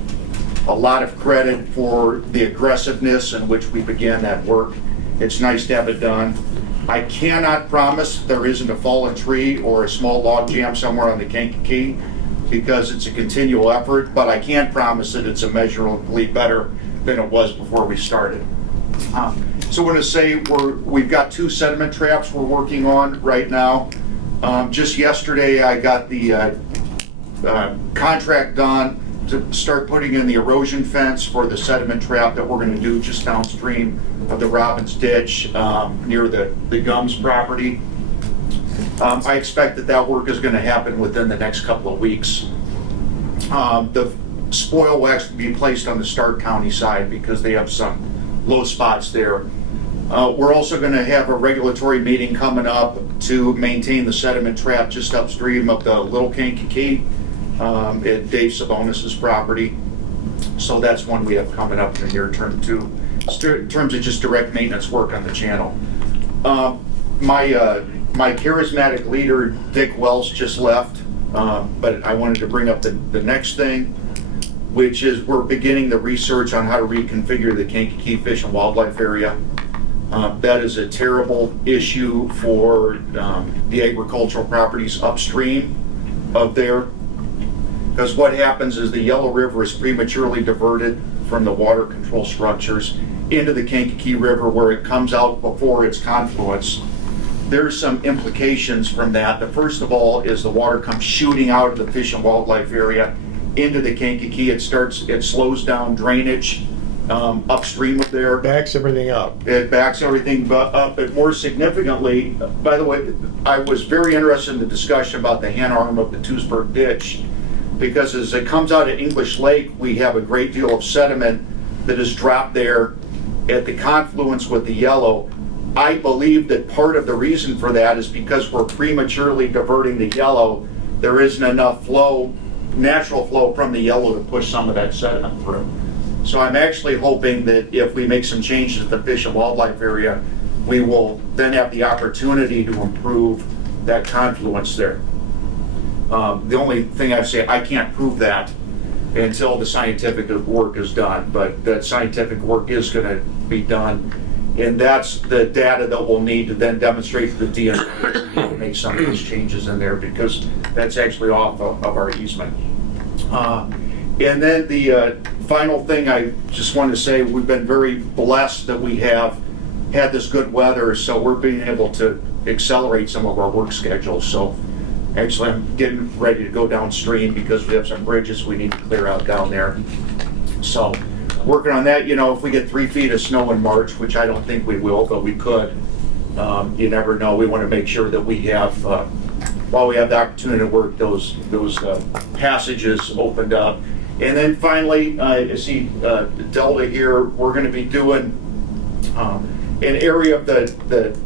lot of credit for the aggressiveness in which we began that work. It's nice to have it done. I cannot promise there isn't a fallen tree or a small log jam somewhere on the Kankakee because it's a continual effort, but I can promise that it's immeasurably better than it was before we started. So I want to say we've got 2 sediment traps we're working on right now. Just yesterday I got the contract done to start putting in the erosion fence for the sediment trap that we're going to do just downstream of the Robbins Ditch near the Gums property. I expect that work is going to happen within the next couple of weeks. The spoil will actually be placed on the Stark County side because they have some low spots there. We're also going to have a regulatory meeting coming up to maintain the sediment trap just upstream of the Little Kankakee at Dave Sabonis' property. So that's one we have coming up in the near term too, in terms of just direct maintenance work on the channel. My charismatic leader, Dick Wells, just left, but I wanted to bring up the next thing, which is we're beginning the research on how to reconfigure the Kankakee Fish and Wildlife Area. That is a terrible issue for the agricultural properties upstream of there. Because what happens is the Yellow River is prematurely diverted from the water control structures into the Kankakee River where it comes out before its confluence. There's some implications from that. The first of all is the water comes shooting out of the Fish and Wildlife Area into the Kankakee. It slows down drainage upstream of there. Backs everything up. It backs everything up, but more significantly, by the way, I was very interested in the discussion about the hand arm of the Tuesburg Ditch, because as it comes out of English Lake, we have a great deal of sediment that is dropped there at the confluence with the Yellow. I believe that part of the reason for that is because we're prematurely diverting the Yellow. There isn't enough flow, natural flow from the Yellow to push some of that sediment through. So I'm actually hoping that if we make some changes at the Fish and Wildlife Area, we will then have the opportunity to improve that confluence there. The only thing I say, I can't prove that until the scientific work is done, but that scientific work is going to be done. And that's the data that we'll need to then demonstrate to the DNR to make some of these changes in there, because that's actually off of our easement. And then the final thing I just want to say, we've been very blessed that we have had this good weather, so we're being able to accelerate some of our work schedules. So actually I'm getting ready to go downstream because we have some bridges we need to clear out down there. So working on that. You know, if we get 3 feet of snow in March, which I don't think we will, but we could, you never know. We want to make sure that we have, while we have the opportunity to work, those passages opened up. And then finally, you see Delta here, we're going to be doing an area of the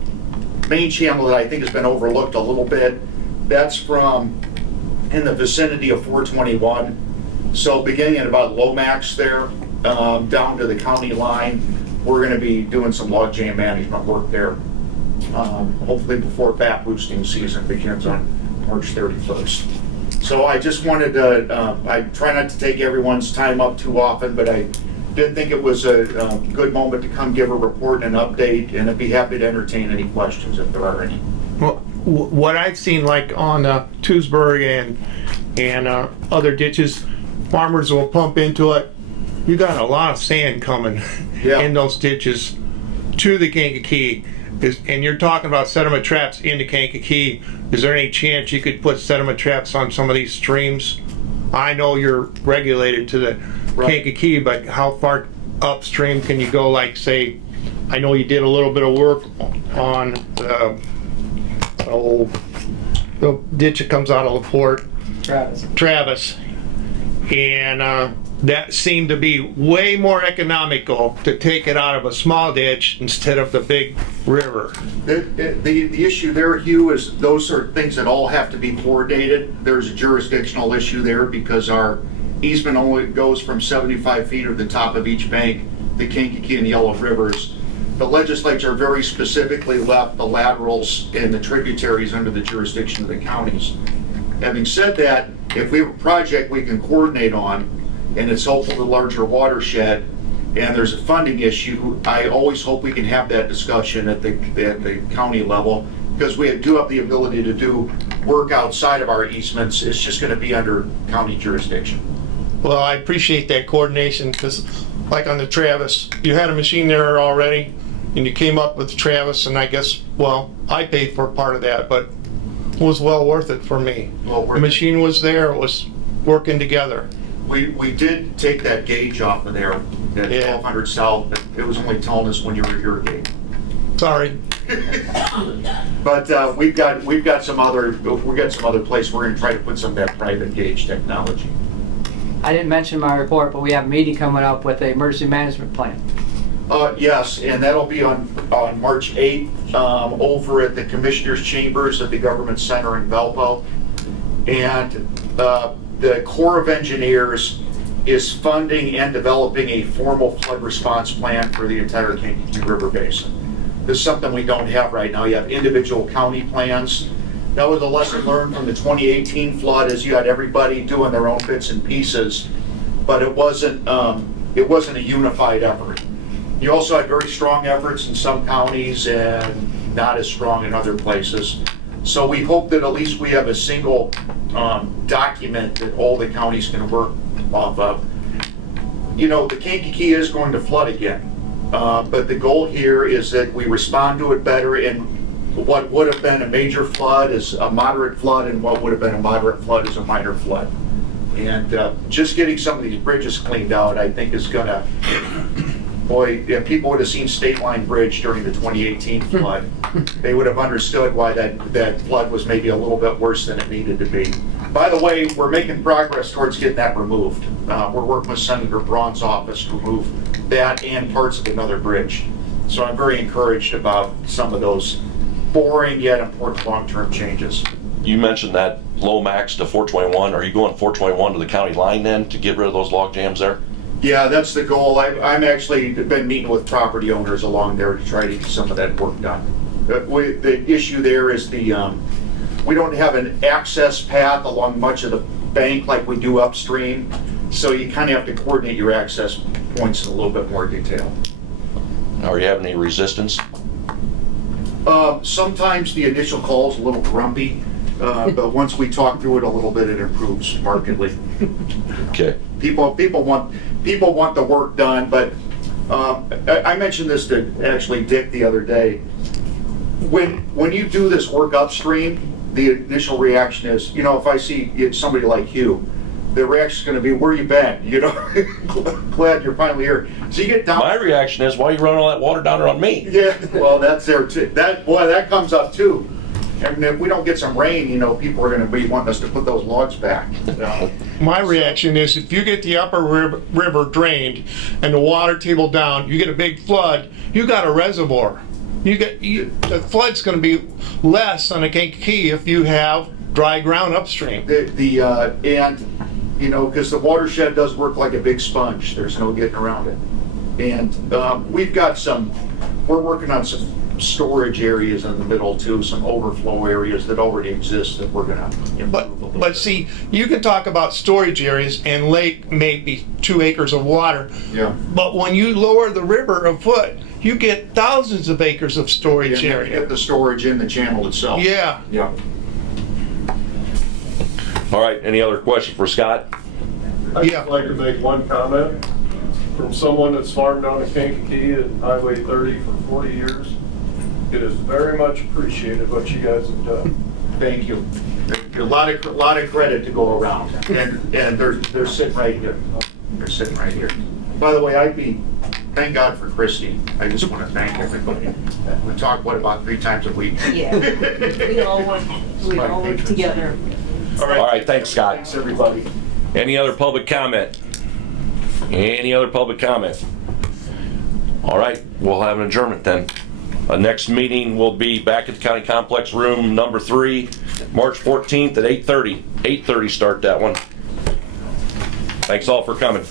main channel that I think has been overlooked a little bit. That's from in the vicinity of 421. So beginning at about Lomax there, down to the county line, we're going to be doing some log jam management work there. Hopefully before bat boosting season begins on March 31st. So I just wanted to, I try not to take everyone's time up too often, but I did think it was a good moment to come give a report and an update, and I'd be happy to entertain any questions if there are any. Well, what I've seen, like on Tewksbury and other ditches, farmers will pump into it. You got a lot of sand coming in those ditches to the Kankakee. And you're talking about sediment traps into Kankakee. Is there any chance you could put sediment traps on some of these streams? I know you're regulated to the Kankakee, but how far upstream can you go? Like, say, I know you did a little bit of work on the ditch that comes out of LaPorte. Travis. And that seemed to be way more economical to take it out of a small ditch instead of the big river. The issue there, Hugh, is those are things that all have to be coordinated. There's a jurisdictional issue there because our easement only goes from 75 feet to the top of each bank, the Kankakee and Yellow Rivers. The legislature very specifically left the laterals and the tributaries under the jurisdiction of the counties. Having said that, if we have a project we can coordinate on, and it's helpful to the larger watershed, and there's a funding issue, I always hope we can have that discussion at the county level, because we do have the ability to do work outside of our easements. It's just going to be under county jurisdiction. Well, I appreciate that coordination, because like on the Travis, you had a machine there already, and you came up with Travis, and I guess, well, I paid for part of that, but it was well worth it for me. Well, the machine was there, it was working together. We did take that gauge off of there, that 1200 south, but it was only telling us when you were irrigating. Sorry. But we've got some other place we're going to try to put some of that private gauge technology. I didn't mention my report, but we have a meeting coming up with the emergency management plan. Yes, and that'll be on March 8th over at the Commissioner's Chambers at the Government Center in Valpo. And the Corps of Engineers is funding and developing a formal flood response plan for the entire Kankakee River Basin. This is something we don't have right now. You have individual county plans. That was a lesson learned from the 2018 flood, is you had everybody doing their own bits and pieces, but it wasn't a unified effort. You also had very strong efforts in some counties and not as strong in other places. So we hope that at least we have a single document that all the counties can work off of. You know, the Kankakee is going to flood again, but the goal here is that we respond to it better, and what would have been a major flood is a moderate flood, and what would have been a moderate flood is a minor flood. And just getting some of these bridges cleaned out, I think, is gonna, boy, if people would have seen State Line Bridge during the 2018 flood, they would have understood why that flood was maybe a little bit worse than it needed to be. By the way, we're making progress towards getting that removed. We're working with Senator Braun's office to remove that and parts of another bridge. So I'm very encouraged about some of those boring yet important long-term changes. You mentioned that Lomax to 421. Are you going 421 to the county line then to get rid of those log jams there? Yeah, that's the goal. I'm actually been meeting with property owners along there to try to get some of that work done. The issue there is we don't have an access path along much of the bank like we do upstream, so you kind of have to coordinate your access points in a little bit more detail. Are you having any resistance? Sometimes the initial call is a little grumpy, but once we talk through it a little bit, it improves markedly. Okay. People want the work done, but I mentioned this to actually Dick the other day. When you do this work upstream, the initial reaction is, if I see somebody like you, the reaction is going to be, "Where you been?" Glad you're finally here. So you get down. My reaction is, why are you running all that water down there on me? Yeah, well, that's there too. That comes up too. And if we don't get some rain, people are going to be wanting us to put those logs back. My reaction is if you get the upper river drained and the water table down, you get a big flood, you got a reservoir. The flood's going to be less on the Kankakee if you have dry ground upstream. Because the watershed does work like a big sponge. There's no getting around it. And we're working on some storage areas in the middle too, some overflow areas that already exist that we're gonna improve. But see, you can talk about storage areas and lake maybe 2 acres of water. Yeah. But when you lower the river a foot, you get thousands of acres of storage area. Get the storage in the channel itself. Yeah. Yeah. All right, any other questions for Scott? I'd just like to make one comment from someone that's farmed on the Kankakee and Highway 30 for 40 years. It is very much appreciated what you guys have done. Thank you. A lot of credit to go around, and they're sitting right here. They're sitting right here. By the way, thank God for Christy. I just want to thank everybody. We talk about 3 times a week. Yeah, we all work together. All right, thanks, Scott. Thanks, everybody. Any other public comment? Any other public comment? All right, we'll have an adjournment then. Next meeting will be back at the County Complex Room number 3, March 14th at 8:30. 8:30 start that one. Thanks all for coming.